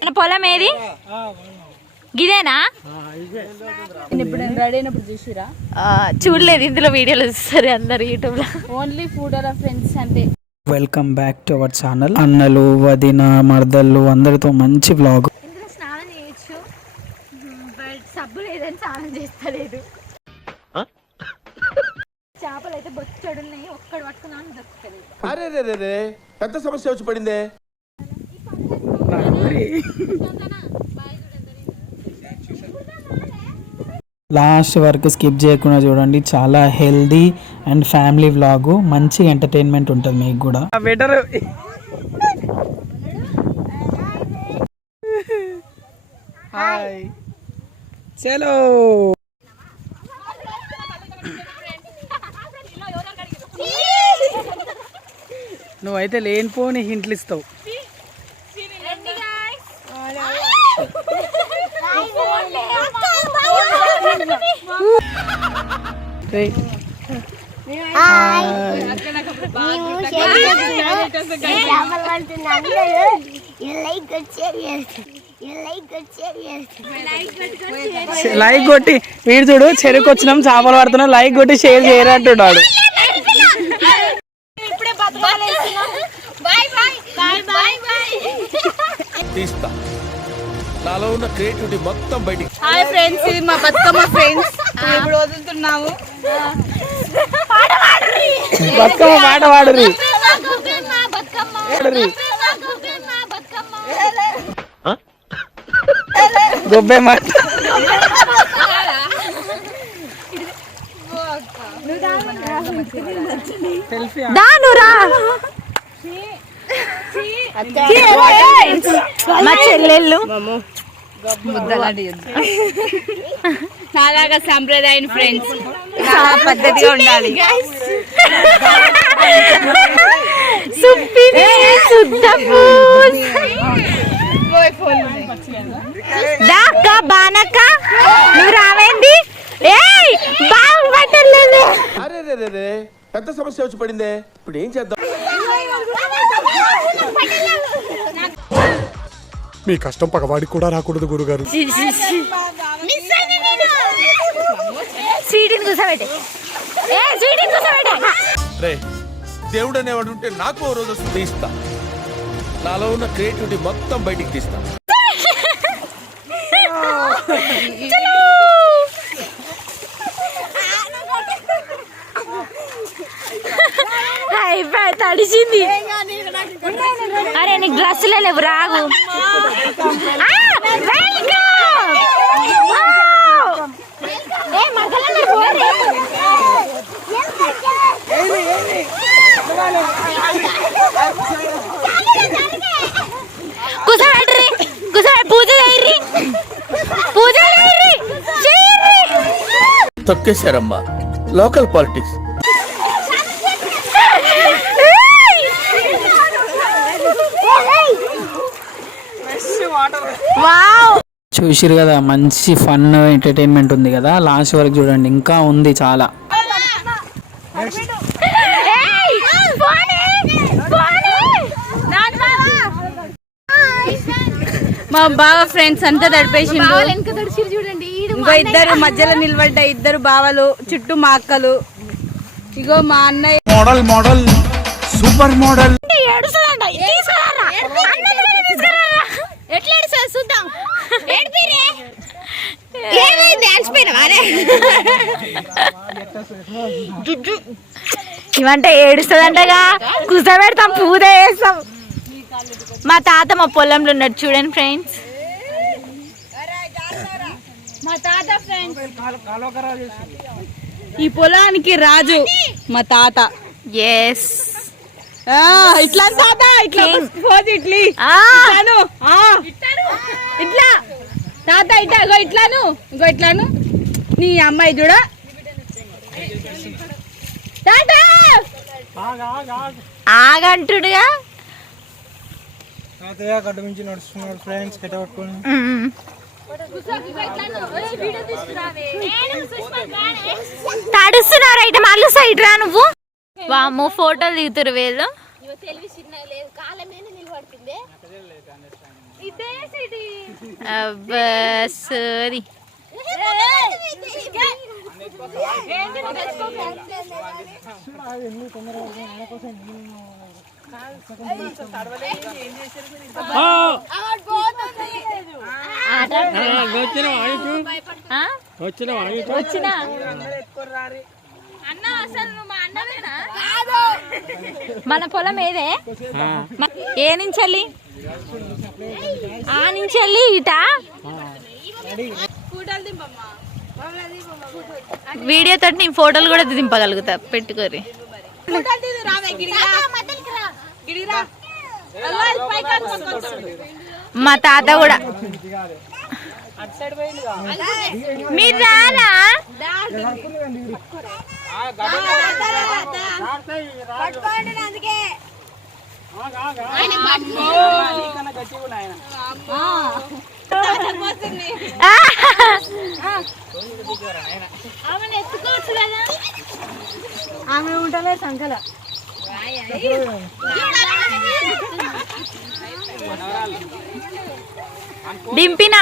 మన పొలం ఏది? గిదేనా? నేను ఇప్పుడు నేను రెడీ అయినప్పుడు చూసిరా? ఆ, చూడలేదు ఇందులో వీడియోలు చూస్తారు అందరు యూట్యూబ్లో. ఓన్లీ ఫుడ్ ఫ్రెండ్స్ అంటే. Welcome back to our channel అన్నలు వదిన మర్దళ్ళు అందరితో మంచి బ్లాగ్ ఇందులో స్నానం చేయొచ్చు. బట్ సబ్బు లేదని స్నానం చేస్తలేదు. చేపలు అయితే బొచ్చడు ఉన్నాయి ఒక్కడు పట్టుకున్నాను దొరుకుతుంది అరే పెద్ద సమస్య వచ్చి పడిందే. లాస్ట్ వరకు స్కిప్ చేయకుండా చూడండి. చాలా హెల్దీ అండ్ ఫ్యామిలీ వ్లాగ్. మంచి ఎంటర్టైన్మెంట్ ఉంటుంది మీకు కూడా. Better hi. చలో. నువ్వైతే లేనిపోని హింట్లు ఇస్తావు రేయ్. లైక్ కొట్టి వీడు చూడు చెరుకు వచ్చినాం చేపలు పడుతున్నాం లైక్ కొట్టి షేర్ చేయరంటున్నాడు. తీస్తా నాలో ఉన్న క్రియేటివిటీ మొత్తం బయటికి హాయ్ ఫ్రెండ్స్ ఇది మా బతుకమ్మ ఫ్రెండ్స్. ఇప్పుడు వదులుతున్నాము బతుకమ్మ పాట పాడురి గొబ్బే మాట. దానురా మా చెల్లెళ్ళు. చాలాగా సంప్రదాయం ఫ్రెండ్స్ చాలా పద్ధతిగా ఉండాలి బానక్క నువ్వు రావేంది బాగుపట్టలేదు అరే పెద్ద సమస్య వచ్చి పడిందే ఇప్పుడు ఏం చేద్దాం మీ కష్టం పగవాడికి కూడా రాకూడదు గురుగారు. దేవుడు అనేవాడు ఉంటే నాకు ఓ రోజు వస్తుంది తీస్తా. నాలో ఉన్న క్రియేటివిటీ మొత్తం బయటికి తీస్తా. అయిపోయి తడిసింది. అరే నీకు డ్రెస్సులే లేవు రాగు. కూర్చోబెట్టి పూజ చేయర్రి. పూజ చేయర్రి. తొక్కేశారమ్మా. లోకల్ పాలిటిక్స్ చూసిరు కదా మంచి ఫన్ ఎంటర్టైన్మెంట్ ఉంది కదా. లాస్ట్ వరకు చూడండి ఇంకా ఉంది చాలా. మా బావ ఫ్రెండ్స్ అంతా తడిపేసిండు. ఇంకో ఇద్దరు మధ్యలో నిలబడ్డ ఇద్దరు బావలు చుట్టూ మా అక్కలు. ఇగో మా అన్నయ్య. మోడల్ మోడల్ సూపర్ మోడల్ ఏడుస్తుందంట తీసుకురారా అన్నయ్య తీసుకురారా ఎట్లా ఏడుస్తుంది చూద్దాం ఏడిపిరే ఏమైంది అలసిపోయినవారే ఇవంటే ఏడుస్తుందంటగా. కూర్చోబెడతాం పూజ చేస్తాం. మా తాత మా పొలంలో ఉన్నాడు చూడండి ఫ్రెండ్స్. మా తాత ఫ్రెండ్స్. ఈ పొలానికి రాజు మా తాత. ఎస్ ఆ, ఇట్లా తాత ఇట్లా పోదు ఇట్లీ. ఇట్లాను. తాత ఇట్లా ఇగో ఇట్లాను. ఇగో ఇట్లాను. నీ అమ్మాయి చూడ. తాత ఆగంటుడుగా. గడ్డ నుంచి నడుస్తున్నాడు ఫ్రెండ్స్ కట్ట పట్టుకొని. తడుస్తున్నారు అయితే మళ్ళీ సైడ్ రా నువ్వు? వాము ఫోటోలు దిగుతారు వీళ్ళు. అబ్బా సోది ఆ? వచ్చిన అన్న అసలు నువ్వు మా అన్నవేనా మన పొలం ఏదే ఏ నుంచి వెళ్ళి ఆ నుంచి వెళ్ళి ఇట కూటలు దింపమ్మా వీడియో తోటి నేను ఫోటోలు కూడా దింపగలుగుతా పెట్టుకోరి మా తాత కూడా. మీరు రారా? కదా ఆమె ఉంటలే సంకల. దింపిన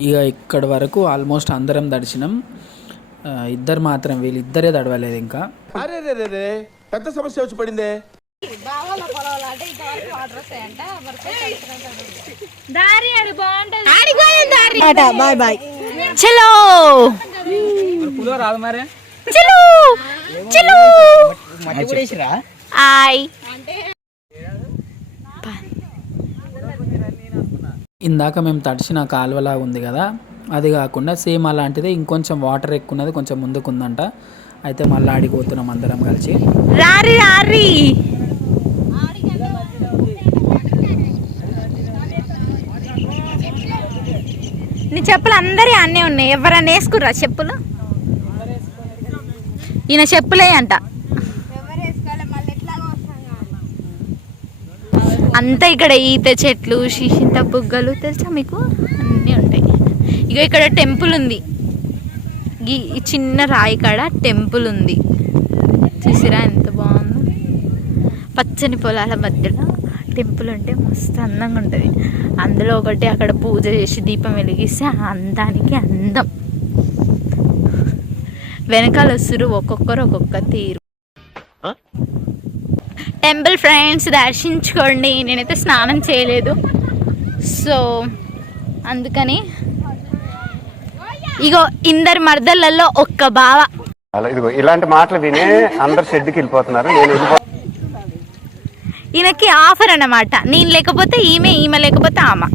ఇక ఇక్కడి వరకు ఆల్మోస్ట్ అందరం దర్శనం. ఇద్దరు మాత్రం వీళ్ళిద్దరే దడవలేదు ఇంకా. అరే రే రే రే పెద్ద సమస్య వచ్చి పడిందే. దారి అది బాగుంటది. Bye bye. చలో. చలో. చలో. ఆయ్. ఇందాక మేము తడిచిన కాలువలా ఉంది కదా అది కాకుండా సేమ్ అలాంటిదే ఇంకొంచెం వాటర్ ఎక్కువ ఉన్నది కొంచెం ముందుకు ఉందంట అయితే మళ్ళీ ఆడిపోతున్నాం అందరం కలిసి. రారి రారి! నీ చెప్పులు అందరి అన్నీ ఉన్నాయి. ఎవరన్నా వేసుకుర్రా చెప్పులు? ఈయన చెప్పులే అంట. అంతా ఇక్కడ ఈత చెట్లు శిషింత బుగ్గలు తెలుసా మీకు? అన్నీ ఉంటాయి. ఇక ఇక్కడ టెంపుల్ ఉంది. ఈ ఈ చిన్న రాయి కాడ టెంపుల్ ఉంది. చూసిరా ఎంత బాగుందో. పచ్చని పొలాల మధ్యలో టెంపుల్ ఉంటే మస్తు అందంగా ఉంటుంది. అందులో ఒకటి అక్కడ పూజ చేసి దీపం వెలిగిస్తే ఆ అందానికి అందం. వెనకాల వస్తురు ఒక్కొక్కరు ఒక్కొక్క తీరు. టెంపుల్ ఫ్రెండ్స్ దర్శించుకోండి. నేనైతే స్నానం చేయలేదు. సో అందుకని ఇగో ఇందరి మర్దళ్ళల్లో ఒక్క బావ. అలా ఇదిగో ఇలాంటి మాటలు వినే అందరు షెడ్కి వెళ్ళిపోతున్నారు. నేను వెళ్ళిపో ఈయనకి ఆఫర్ అన్నమాట. నేను లేకపోతే ఈమె ఈమె లేకపోతే ఆమె.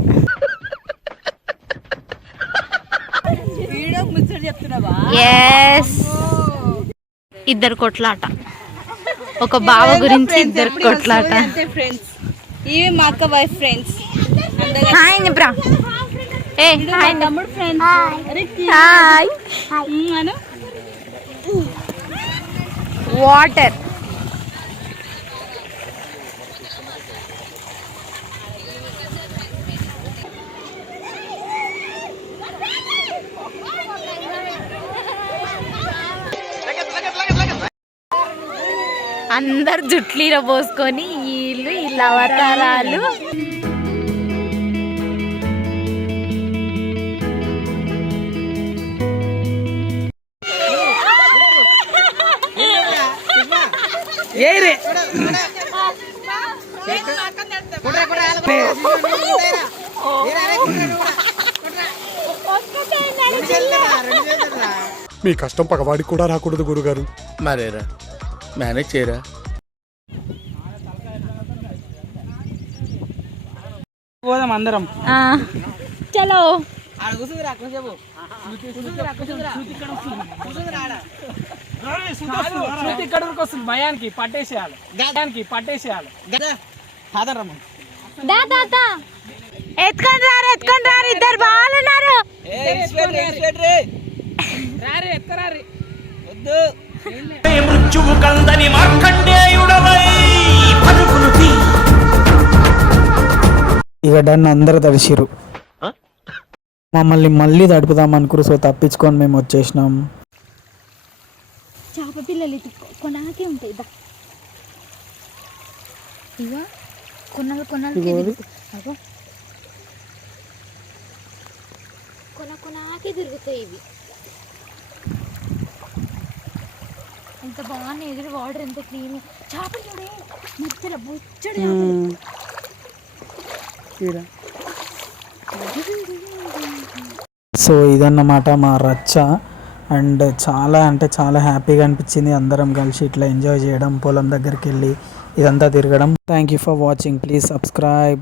ఎస్ ఇద్దరు కొట్లాట. ఒక బావ గురించి ఇద్దరు కొట్లాట. అంతే ఫ్రెండ్స్ ఇవి మా అక్క వైఫ్ ఫ్రెండ్స్ హాయ్ నిబ్రా ఏ హాయ్. తమ్ముడు వాటర్. అందరు జుట్లీర పోసుకొని వీళ్ళు వీళ్ళ అవతారాలు మీ కష్టం పగవాడికి కూడా రాకూడదు గురుగారు. మరేరా? మేనేజ్ చేయరా? పోదాం అందరం. ఆ, చలో. ఇక్కడ వస్తుంది భయానికి పట్టేసేయాలి. భయానికి పట్టేసేయాలి. ఎత్తుకొని రారు ఎత్తుకొని రారు ఇద్దరు బాగున్నారు మృత్యువు కందని మార్కండేయుడవై పరుగులు తీ. ఇక డన్ అందరూ తడిసిరు మమ్మల్ని మళ్ళీ తడుపుదాం అనుకురు సో తప్పించుకొని మేము వచ్చేసినాం. చేప పిల్లలు ఇది కొనాకే ఉంటాయి కొన్నాళ్ళు కొన్నాళ్ళకే తిరుగుతాయి అగో. కొన కొనాకే తిరుగుతాయి ఇవి. ఎంత బాగున్నాయి ఎదురు వాటర్ ఎంత క్లీన్. చేపలు చూడే బొచ్చడు సో ఇదన్నమాట మా రచ్చ. అండ్ చాలా అంటే చాలా హ్యాపీగా అనిపించింది అందరం కలిసి ఇట్లా ఎంజాయ్ చేయడం పొలం దగ్గరికి వెళ్ళి ఇదంతా తిరగడం. Thank you for watching please subscribe